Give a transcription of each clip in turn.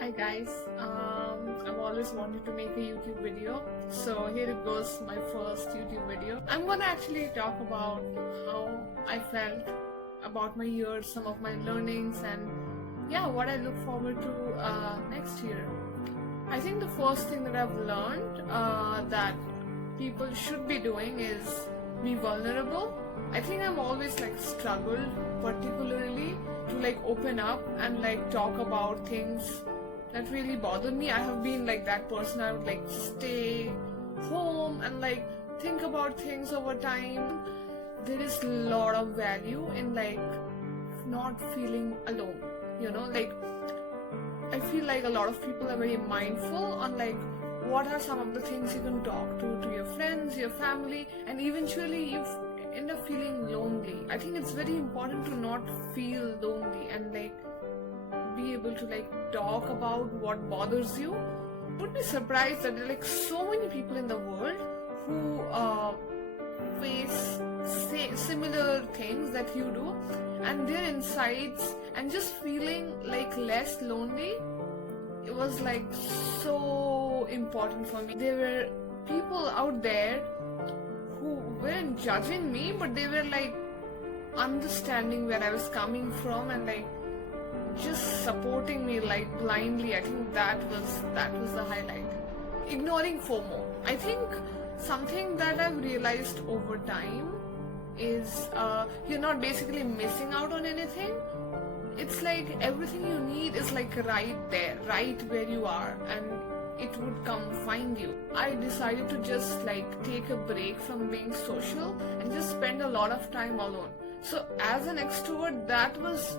Hi guys, I've always wanted to make a YouTube video, so here it goes, my first YouTube video. I'm gonna actually talk about how I felt about my year, some of my learnings, and yeah, what I look forward to next year. I think the first thing that I've learned that people should be doing is be vulnerable. I think I've always struggled particularly to open up and talk about things that really bothered me. I have been that person. I would stay home and think about things over time. There is a lot of value in not feeling alone. I feel like a lot of people are very mindful on what are some of the things you can talk to your friends, your family, and eventually you end up feeling lonely. I think it's very important to not feel lonely and be able to talk about what bothers you. You would be surprised that there are so many people in the world who face similar things that you do, and their insights and just feeling less lonely. It was so important for me. There were people out there who weren't judging me, but they were understanding where I was coming from and just supporting me blindly. I think that was the highlight. Ignoring FOMO. I think something that I've realized over time is you're not basically missing out on anything. It's everything you need is right there, right where you are, and it would come find you. I decided to just take a break from being social and just spend a lot of time alone. So as an extrovert, that was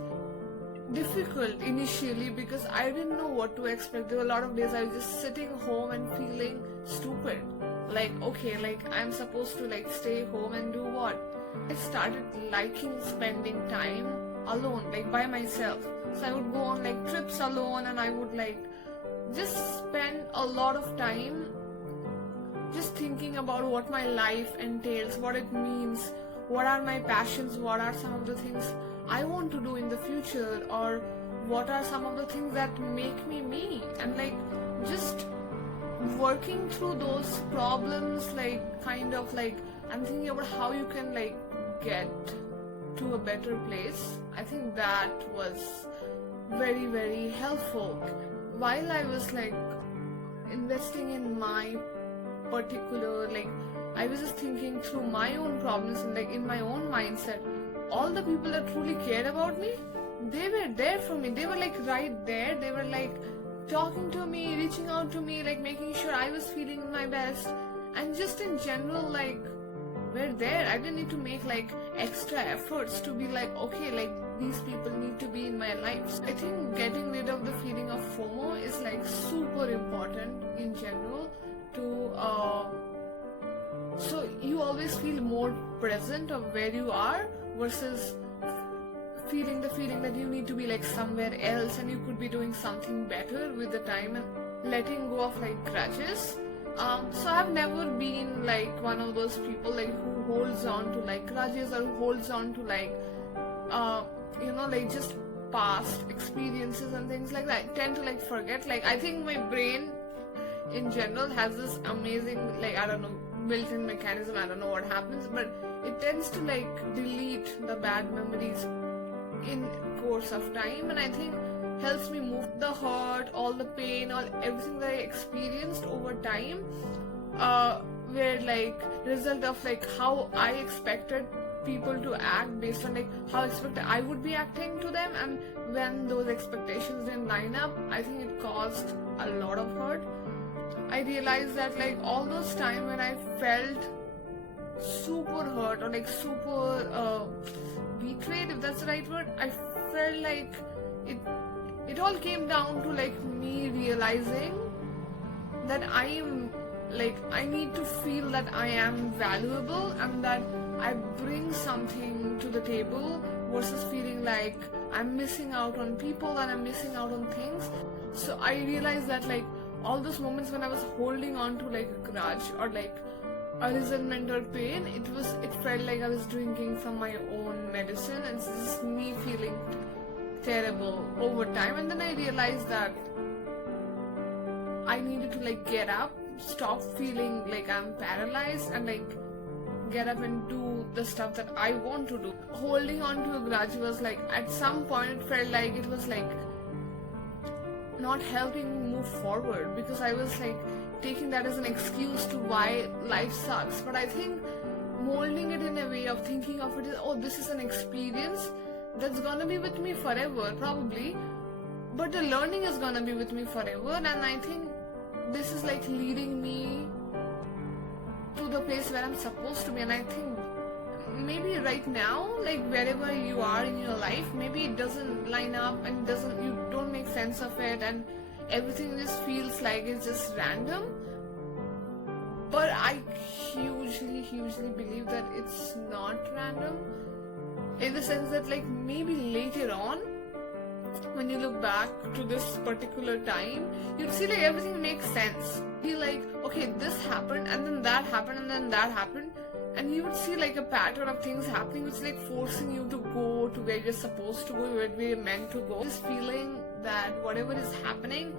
difficult initially because I didn't know what to expect. There were a lot of days I was just sitting home and feeling stupid. I'm supposed to stay home and do what? I started liking spending time alone, by myself. So I would go on trips alone, and I would just spend a lot of time just thinking about what my life entails, what it means, what are my passions, what are some of the things I want to do in the future, or what are some of the things that make me me, and just working through those problems, I'm thinking about how you can get to a better place. I think that was very, very helpful. While I was investing in my particular, I was just thinking through my own problems and in my own mindset. All the people that truly cared about me, they were there for me. They were right there. They were talking to me, reaching out to me, making sure I was feeling my best, and just in general were there. I didn't need to make extra efforts to be okay, these people need to be in my life. So I think getting rid of the feeling of FOMO is super important in general to so you always feel more present of where you are versus feeling the feeling that you need to be somewhere else and you could be doing something better with the time, and letting go of grudges. So I've never been one of those people who holds on to grudges, or who holds on to just past experiences and things like that. I tend to forget. I think my brain in general has this amazing I don't know, built-in mechanism. I don't know what happens, but it tends to delete the bad memories in course of time, and I think helps me move the hurt, all the pain, everything that I experienced over time, where result of how I expected people to act based on how I expected I would be acting to them, and when those expectations didn't line up, I think it caused a lot of hurt. I realized that all those times when I felt super hurt or super betrayed, if that's the right word, I felt it all came down to me realizing that I am I need to feel that I am valuable and that I bring something to the table versus feeling I'm missing out on people and I'm missing out on things. So I realized that all those moments when I was holding on to a grudge or a resentment or pain, it felt like I was drinking from my own medicine, and it's just me feeling terrible over time. And then I realized that I needed to like get up, stop feeling like I'm paralyzed, and like get up and do the stuff that I want to do. Holding on to a grudge was like, at some point it felt like it was like not helping me move forward, because I was like taking that as an excuse to why life sucks. But I think molding it in a way of thinking of it as, oh, this is an experience that's gonna be with me forever, probably, but the learning is gonna be with me forever. And I think this is like leading me to the place where I'm supposed to be. And I think maybe right now, like wherever you are in your life, maybe it doesn't line up and you don't make sense of it, and everything just feels like it's just random. But I hugely believe that it's not random, in the sense that like maybe later on, when you look back to this particular time, you'd see like everything makes sense. Be like, okay, this happened, and then that happened, and then that happened, and you would see like a pattern of things happening, which is like forcing you to go to where you're supposed to go, where you're meant to go. This feeling that whatever is happening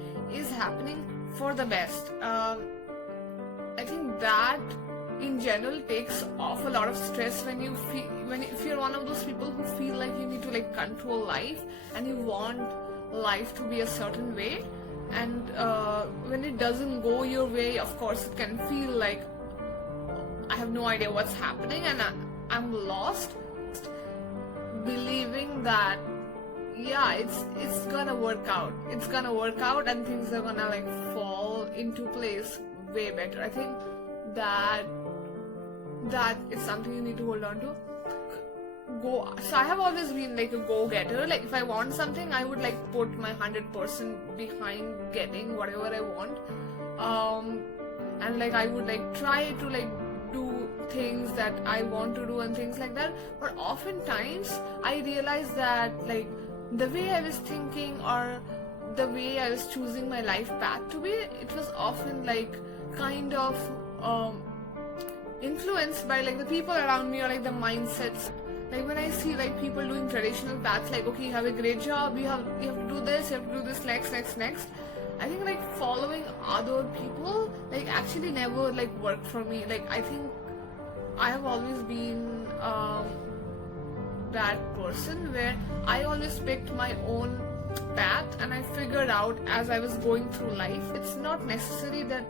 for the best. I think that in general takes off a lot of stress when you feel, if you're one of those people who feel like you need to like control life and you want life to be a certain way, and when it doesn't go your way, of course it can feel like I have no idea what's happening and I'm lost. Believing that yeah, it's gonna work out, and things are gonna like fall into place way better. I think that is something you need to hold on to. So I have always been like a go-getter. Like if I want something, I would like put my 100% behind getting whatever I want, and like I would like try to like do things that I want to do and things like that. But oftentimes I realize that like the way I was thinking or the way I was choosing my life path to be, it was often like kind of influenced by like the people around me or like the mindsets. Like when I see like people doing traditional paths, like okay, you have a great job, you have to do this, you have to do this next. I think like following other people like actually never like worked for me. Like I think I have always been that person where I always picked my own path and I figured out as I was going through life. It's not necessary that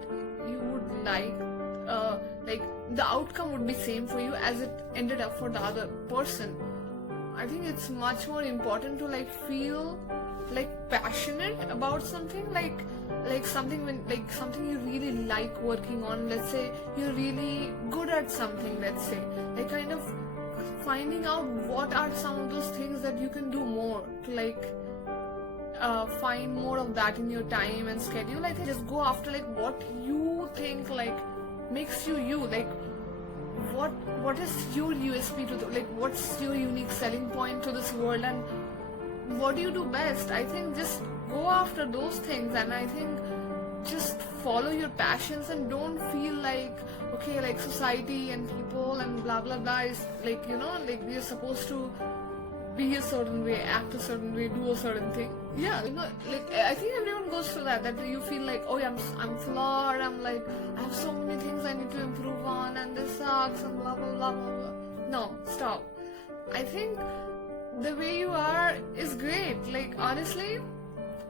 you would like the outcome would be same for you as it ended up for the other person. I think it's much more important to like feel like passionate about something, like something when like something you really like working on. Let's say you're really good at something, let's say, like kind of finding out what are some of those things that you can do more to like find more of that in your time and schedule. I think just go after like what you think like makes you like what is your USP to like what's your unique selling point to this world, and what do you do best. I think just go after those things, and I think just follow your passions and don't feel like okay, like society and people and blah blah blah is like, you know, like you're supposed to be a certain way, act a certain way, do a certain thing. Yeah, you know, like I think everyone goes through that you feel like, oh yeah, I'm flawed, I'm like I have so many things I need to improve on, and this sucks and blah blah blah blah blah. No, stop. I think the way you are is great. Like honestly,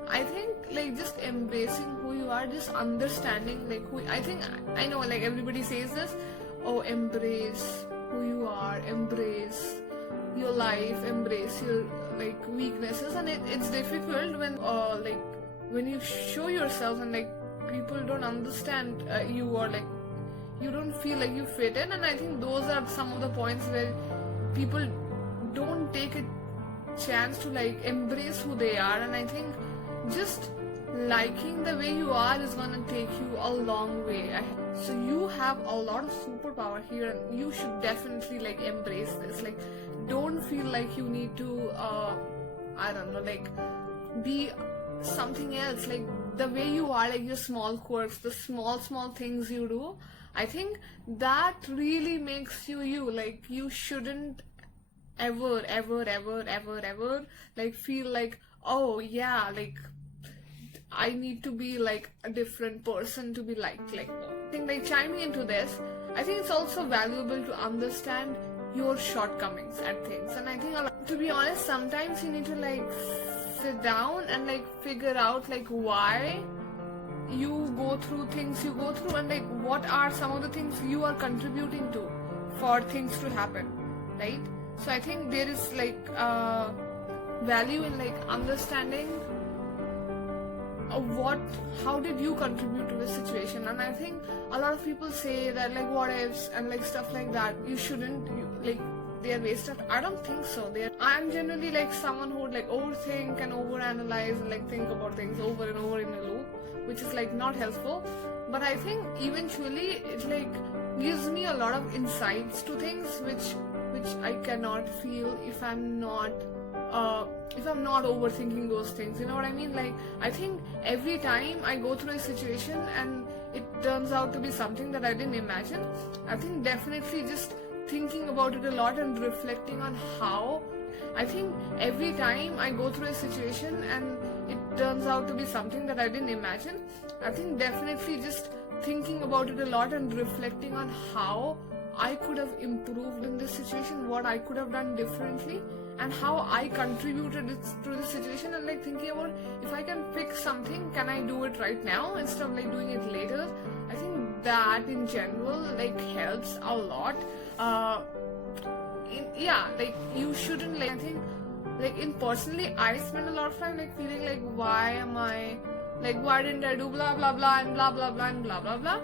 I think like just embracing who you are, just understanding like who. I know like everybody says this, oh, embrace who you are, embrace your life, embrace your like weaknesses, and it's difficult when like when you show yourself and like people don't understand you, or like you don't feel like you fit in. And I think those are some of the points where people don't take a chance to like embrace who they are. And I think just liking the way you are is gonna take you a long way. So you have a lot of superpower here, and you should definitely like embrace this. Like don't feel like you need to I don't know, like be something else. Like the way you are, like your small quirks, the small things you do, I think that really makes you. Like you shouldn't ever like feel like, oh yeah, like I need to be like a different person to be liked. Like, I think like chiming into this, I think it's also valuable to understand your shortcomings at things. And I think to be honest, sometimes you need to like sit down and like figure out like why you go through things you go through, and like what are some of the things you are contributing to for things to happen, right? So I think there is like value in like understanding how did you contribute to the situation. And I think a lot of people say that like what ifs and like stuff like that, you shouldn't, like they are wasted. I don't think so. I'm generally like someone who would like overthink and overanalyze and like think about things over and over in a loop, which is like not helpful. But I think eventually it like gives me a lot of insights to things which I cannot feel if I'm not overthinking those things. You know what I mean? Like, I think every time I go through a situation and it turns out to be something that I didn't imagine, I think definitely just thinking about it a lot and reflecting on how, I think every time I go through a situation and it turns out to be something that I didn't imagine, I think definitely just thinking about it a lot and reflecting on how I could have improved in this situation, what I could have done differently, and how I contributed to the situation, and like thinking about if I can fix something, can I do it right now instead of like doing it later. I think that in general like helps a lot. Like you shouldn't like, I think like in personally I spend a lot of time like feeling like why didn't I do blah blah blah and blah blah blah and blah blah blah.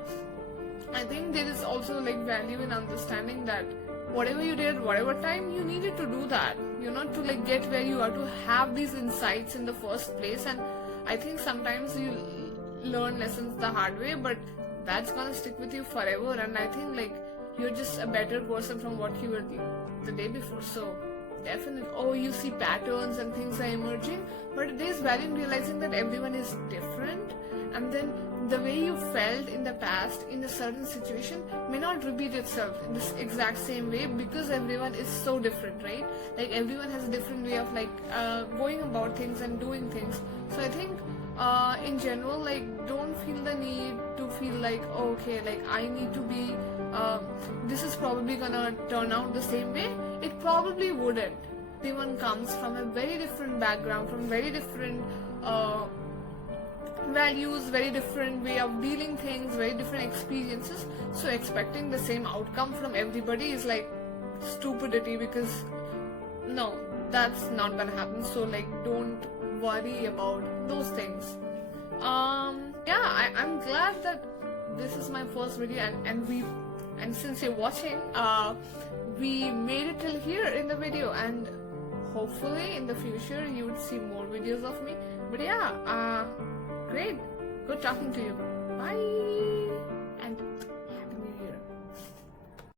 I think there is also like value in understanding that whatever you did, whatever time you needed to do that, you know, to like get where you are, to have these insights in the first place. And I think sometimes you learn lessons the hard way, but that's gonna stick with you forever. And I think like you're just a better person from what you were the day before. So definitely, you see patterns and things are emerging, but there's value in realizing that everyone is different, and then the way you felt in the past in a certain situation may not repeat itself in this exact same way, because everyone is so different, right? Like everyone has a different way of like going about things and doing things. So I think in general, like don't feel the need to feel like, okay, like I need to be this is probably gonna turn out the same way. It probably wouldn't. Everyone comes from a very different background, from very different values, very different way of dealing things, very different experiences. So expecting the same outcome from everybody is like stupidity, because no, that's not gonna happen. So like don't worry about those things. I'm glad that this is my first video, and since you're watching, we made it till here in the video, and hopefully in the future you would see more videos of me. But yeah, great, good talking to you. Bye. And